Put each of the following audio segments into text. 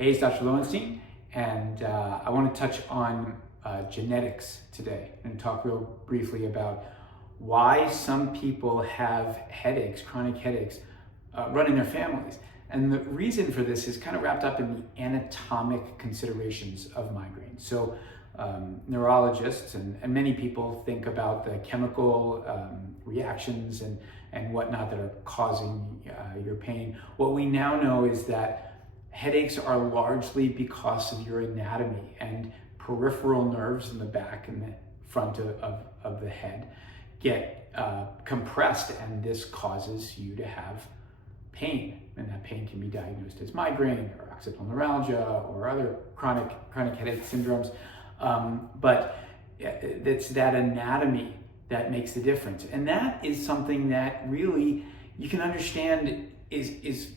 Hey, it's Dr. Lowenstein, and I want to touch on genetics today and talk real briefly about why some people have headaches, chronic headaches, run in their families. And the reason for this is kind of wrapped up in the anatomic considerations of migraine. So neurologists and many people think about the chemical reactions and whatnot that are causing your pain. What we now know is that headaches are largely because of your anatomy and peripheral nerves in the back and the front of the head get compressed, and this causes you to have pain. And that pain can be diagnosed as migraine or occipital neuralgia or other chronic headache syndromes. But it's that anatomy that makes the difference. And that is something that really you can understand is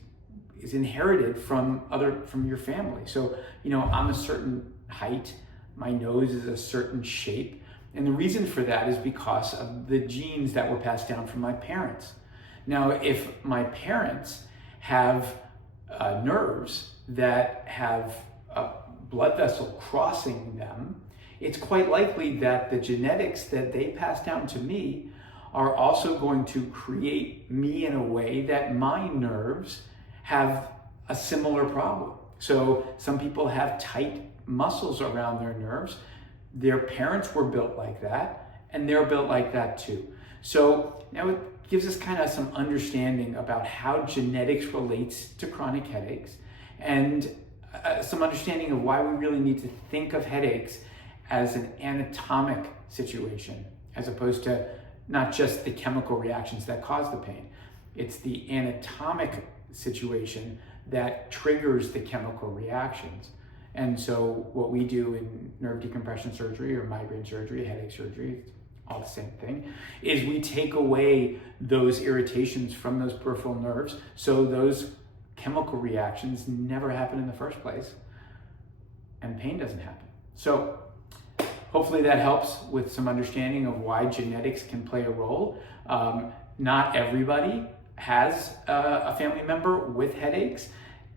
inherited from your family. So, I'm a certain height, my nose is a certain shape. And the reason for that is because of the genes that were passed down from my parents. Now, if my parents have nerves that have a blood vessel crossing them, it's quite likely that the genetics that they pass down to me are also going to create me in a way that my nerves have a similar problem. So some people have tight muscles around their nerves. Their parents were built like that, and they're built like that too. So now it gives us kind of some understanding about how genetics relates to chronic headaches, and some understanding of why we really need to think of headaches as an anatomic situation, as opposed to not just the chemical reactions that cause the pain. It's the anatomic situation that triggers the chemical reactions. And so what we do in nerve decompression surgery or migraine surgery, headache surgery, all the same thing, is we take away those irritations from those peripheral nerves so those chemical reactions never happen in the first place and pain doesn't happen. So hopefully that helps with some understanding of why genetics can play a role. Not everybody has a family member with headaches.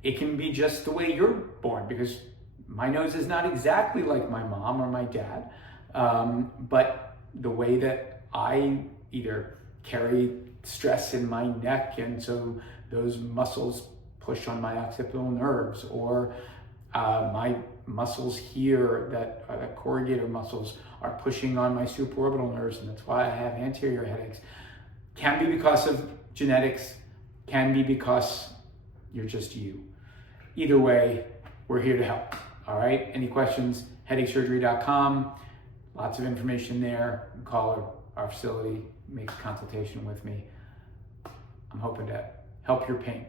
It can be just the way you're born, because my nose is not exactly like my mom or my dad, but the way that I either carry stress in my neck and so those muscles push on my occipital nerves, or my muscles here that are the corrugator muscles are pushing on my supraorbital nerves, and that's why I have anterior headaches, can be because of genetics, can be because you're just you. Either way, we're here to help. All right, any questions, headachesurgery.com, lots of information there. Call our facility, make a consultation with me. I'm hoping to help your pain.